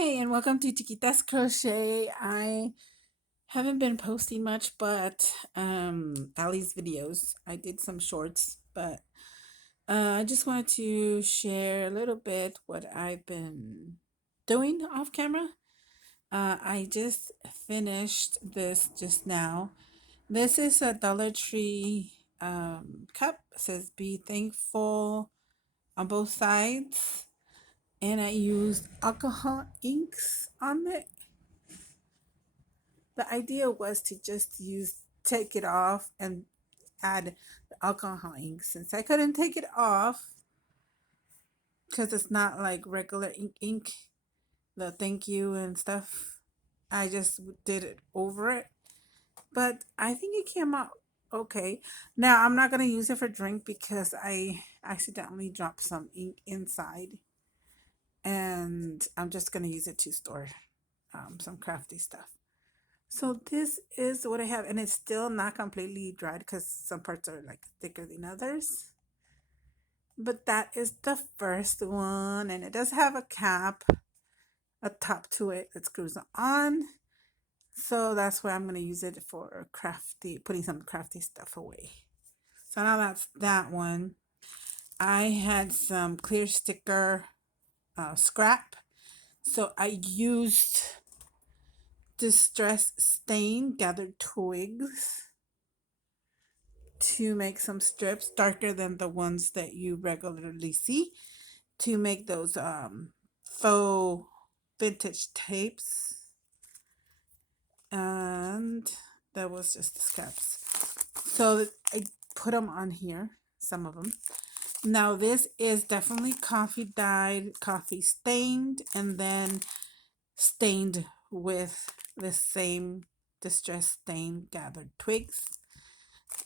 Hi, and welcome to Chiquita's Crochet. I haven't been posting much, but Ali's videos. I did some shorts, but I just wanted to share a little bit what I've been doing off camera. I just finished this just now. This is a Dollar Tree cup. It says "Be thankful" on both sides, and I used alcohol inks on it. The idea was to just take it off and add the alcohol ink. Since I couldn't take it off because it's not like regular ink, the thank you and stuff, I just did it over it. But I think it came out okay. Now I'm not gonna use it for drink because I accidentally dropped some ink inside, and I'm just gonna use it to store some crafty stuff. So this is what I have, and it's still not completely dried because some parts are like thicker than others. But that is the first one, and it does have a cap, a top to it that screws on. So that's where I'm gonna use it for crafty, putting some crafty stuff away. So now that's that one. I had some clear sticker scrap, so I used distress stain gathered twigs to make some strips darker than the ones that you regularly see to make those faux vintage tapes. And that was just the scraps. So I put them on here, some of them. Now this is definitely coffee dyed, coffee stained, and then stained with the same distress stain gathered twigs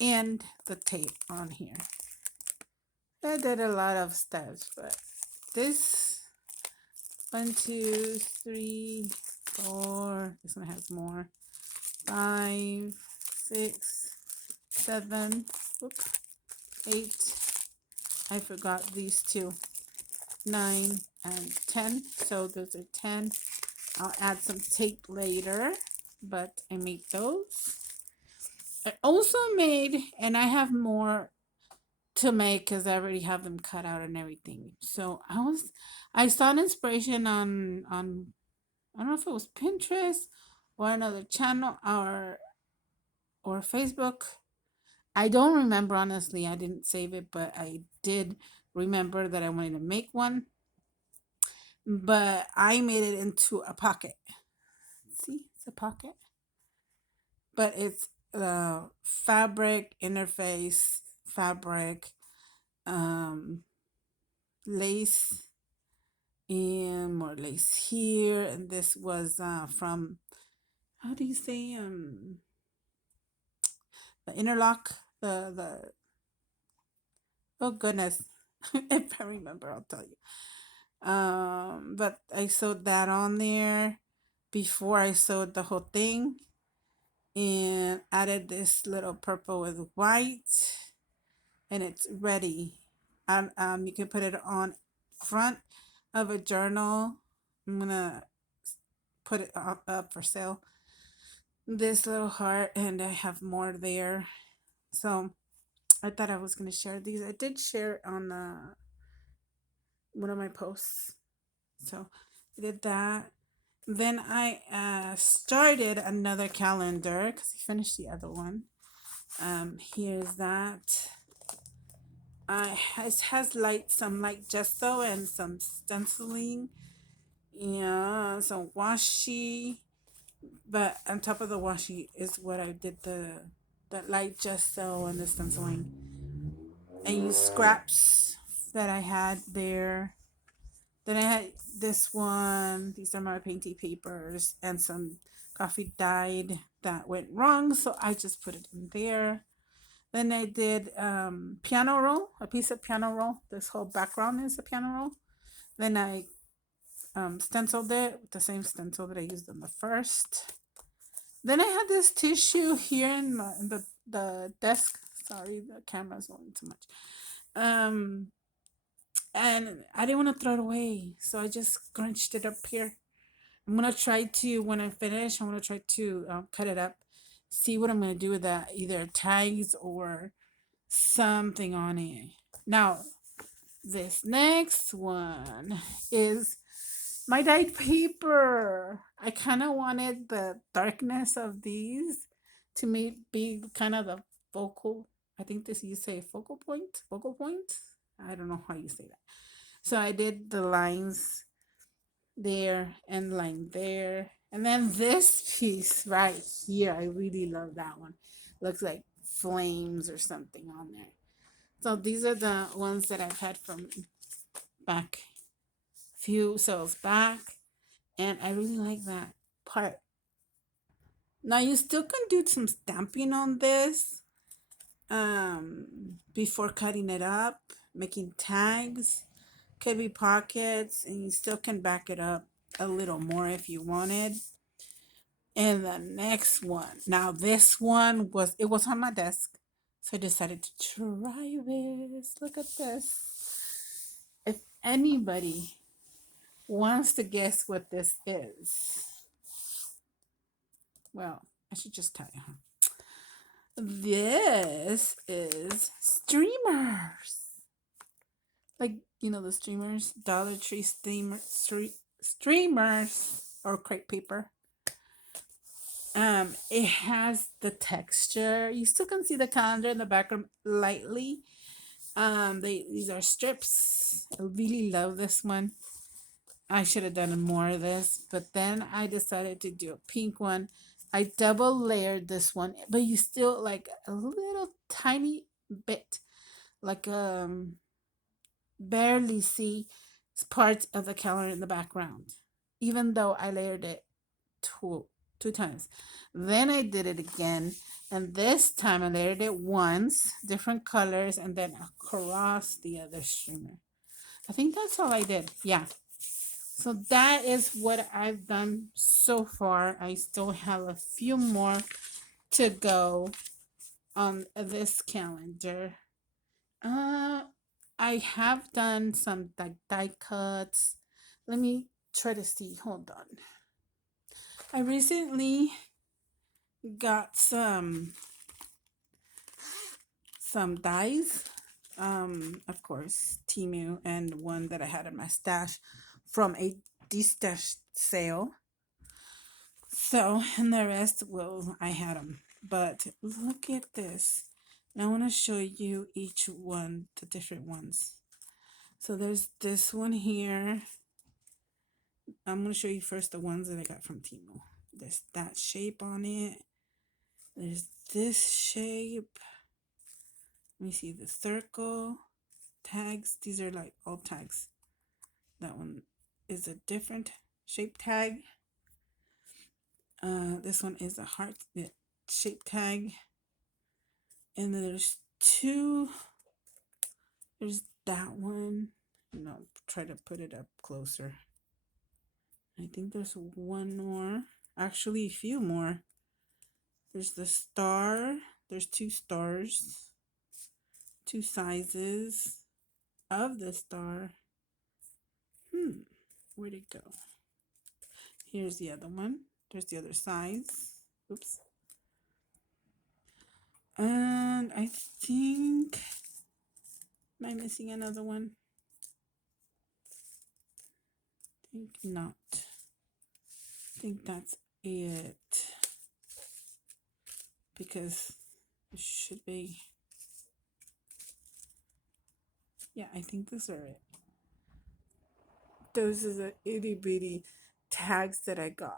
and the tape on here. I did a lot of steps, but this 1, 2, 3, 4. This one has more. 5, 6, 7, 8. I forgot these two. 9 and 10. So those are 10. I'll add some tape later, but I made those. I also made, and I have more to make because I already have them cut out and everything. So I saw an inspiration on I don't know if it was Pinterest or another channel or Facebook. I don't remember honestly. I didn't save it, but I did remember that I wanted to make one. But I made it into a pocket. See, it's a pocket, but it's fabric interface fabric, um, lace, and more lace here. And this was from, how do you say, the interlock, the oh goodness, if I remember I'll tell you. But I sewed that on there before I sewed the whole thing, and added this little purple with white, and it's ready. And you can put it on front of a journal. I'm gonna put it up for sale. This little heart, and I have more there. So I thought I was gonna share these. I did share on one of my posts. So I did that. Then I started another calendar because I finished the other one. Here's that. It has some light gesso and some stenciling, yeah, some washi. But on top of the washi is what I did the light gesso and the stenciling. I used scraps that I had there. Then I had this one. These are my painty papers and some coffee dyed that went wrong, so I just put it in there. Then I did piano roll, a piece of piano roll. This whole background is a piano roll. Then I stenciled it with the same stencil that I used on the first. Then I had this tissue here in the desk. Sorry, the camera's going too much. And I didn't want to throw it away, so I just scrunched it up here. I'm gonna try to, when I finish, I'm gonna try to cut it up, see what I'm gonna do with that, either tags or something on it. Now, this next one is my dyed paper. I kind of wanted the darkness of these to be kind of the focal. I think this you say focal point. Focal point. I don't know how you say that. So I did the lines there and line there, and then this piece right here. I really love that one. Looks like flames or something on there. So these are the ones that I've had from back few sales back, and I really like that part. Now you still can do some stamping on this before cutting it up, making tags, could be pockets, and you still can back it up a little more if you wanted. And the next one, now this one was on my desk, so I decided to try this. Look at this. If anybody wants to guess what this is, well, I should just tell you. This is streamers. Like, the streamers, Dollar Tree streamers or crepe paper. It has the texture. You still can see the calendar in the background lightly. These are strips. I really love this one. I should have done more of this, but then I decided to do a pink one. I double layered this one, but you still like a little tiny bit, like barely see parts of the calendar in the background, even though I layered it two times. Then I did it again, and this time I layered it once, different colors, and then across the other streamer. I think that's all I did. Yeah. So that is what I've done so far. I still have a few more to go on this calendar. I have done some die cuts. Let me try to see. Hold on. I recently got some dies. Of course, Timu, and one that I had in my stash from a de-stash sale. So, and the rest, well, I had them. But look at this. And I want to show you each one, the different ones. So there's this one here. I'm going to show you first the ones that I got from Timo. There's that shape on it. There's this shape. Let me see the circle. Tags. These are like all tags. That one is a different shape tag. This one is a heart shape tag. And there's two. There's that one. No, try to put it up closer. I think there's one more. Actually, a few more. There's the star. There's two stars. Two sizes of the star. Where'd it go? Here's the other one. There's the other size. Oops. And I think, am I missing another one? I think not. I think that's it. Because it should be. Yeah, I think those are it. Those are the itty bitty tags that I got.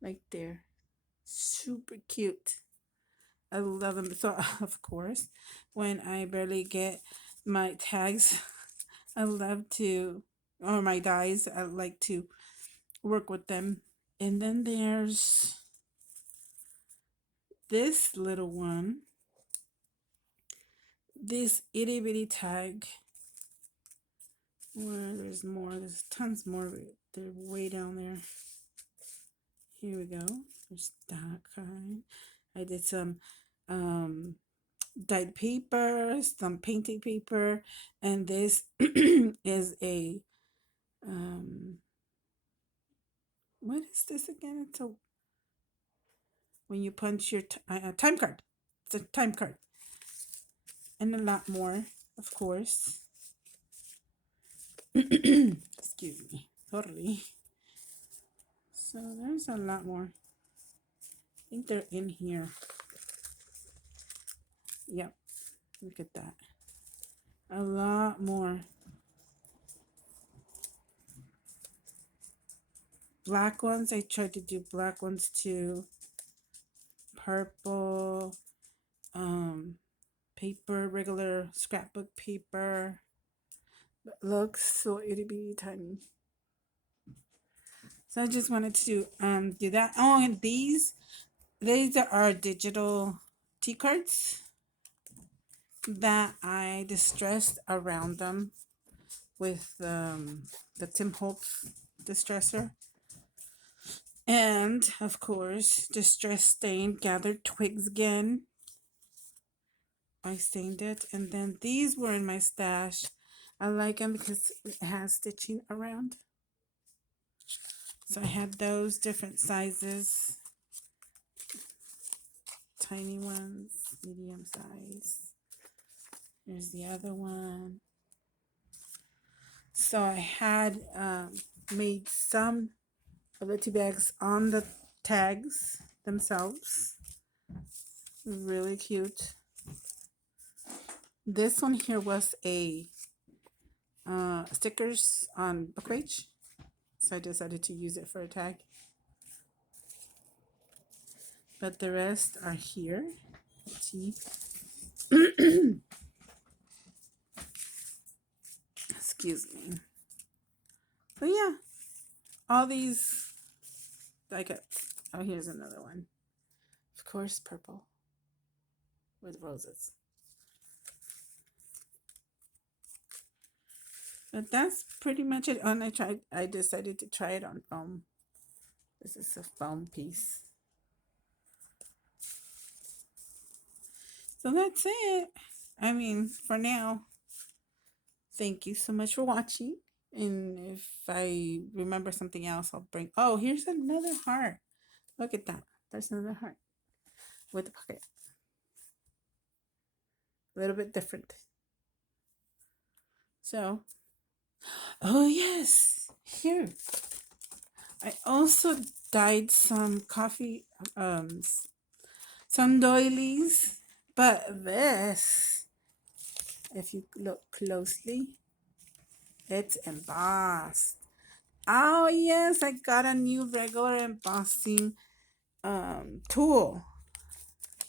Right there. Super cute. I love them. So, of course, when I barely get my tags, I love to, or my dies, I like to work with them. And then there's this little one, this itty bitty tag, where there's more, there's tons more, they're way down there. Here we go. There's that kind. I did some dyed paper, some painting paper, and this is a um what is this again? It's a when you punch your time card. It's a time card, and a lot more, of course. Excuse me, sorry. So there's a lot more. I think they're in here. Yep, look at that. A lot more. Black ones, I tried to do black ones too. Purple, paper, regular scrapbook paper. But looks so itty bitty tiny. So I just wanted to do that. Oh, and these are digital tea cards that I distressed around them with the Tim Holtz distresser. And of course, distress stained gathered twigs again. I stained it, and then these were in my stash. I like them because it has stitching around. So I had those different sizes, tiny ones, medium size. Here's the other one. So I had made some of the tea bags on the tags themselves. Really cute. This one here was a stickers on book page, so I decided to use it for a tag. But the rest are here. See? Excuse me. But yeah, all these I got. Oh, here's another one. Of course, purple with roses. But that's pretty much it. And I decided to try it on foam. This is a foam piece. So that's it. I mean, for now, thank you so much for watching. And if I remember something else, I'll bring. Oh, here's another heart. Look at that. There's another heart with a pocket. A little bit different. So, oh yes, here. I also dyed some coffee, some doilies, but this, if you look closely, it's embossed. Oh yes, I got a new regular embossing tool.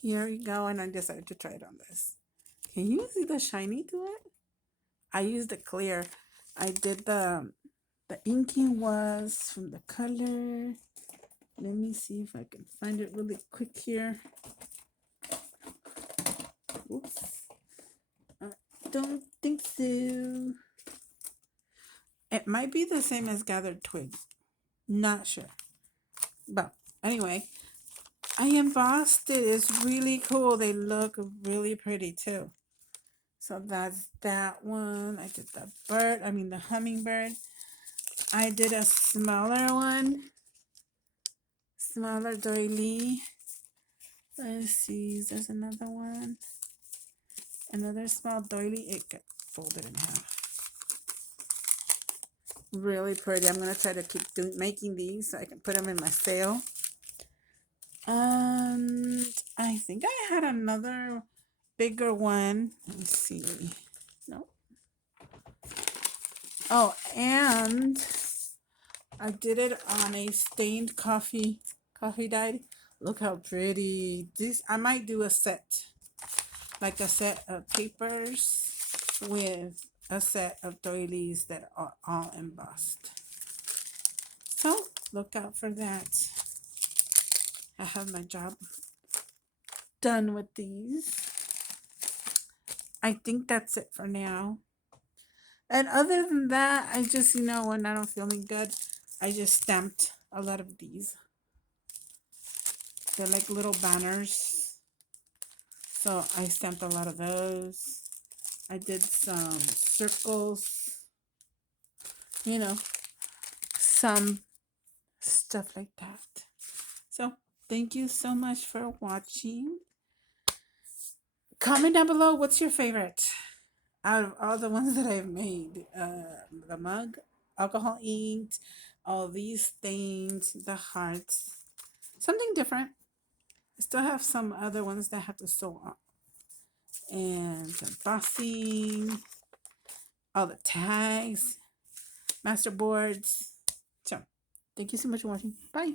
Here you go, and I decided to try it on this. Can you see the shiny to it? I used the clear. I did the inking was from the color. Let me see if I can find it really quick here. Oops. I don't think so. It might be the same as gathered twigs. Not sure. But anyway, I embossed it. It's really cool. They look really pretty too. So that's that one. I did the hummingbird. I did a smaller one. Smaller doily. Let's see. There's another one. Another small doily. It got folded in half. Really pretty. I'm going to try to keep making these so I can put them in my sale. And I think I had another bigger one. Let me see. No. Oh, and I did it on a stained coffee dyed. Look how pretty. This I might do a set. Like a set of papers with a set of doilies that are all embossed. So look out for that. I have my job done with these. I think that's it for now. And other than that, I just, when I'm not feeling good, I just stamped a lot of these. They're like little banners. So I stamped a lot of those. I did some circles, you know, some stuff like that. So thank you so much for watching. Comment down below what's your favorite out of all the ones that I've made. The mug, alcohol inked, all these things, the hearts, something different. I still have some other ones that I have to sew on, and some embossing, all the tags, master boards. So thank you so much for watching. Bye.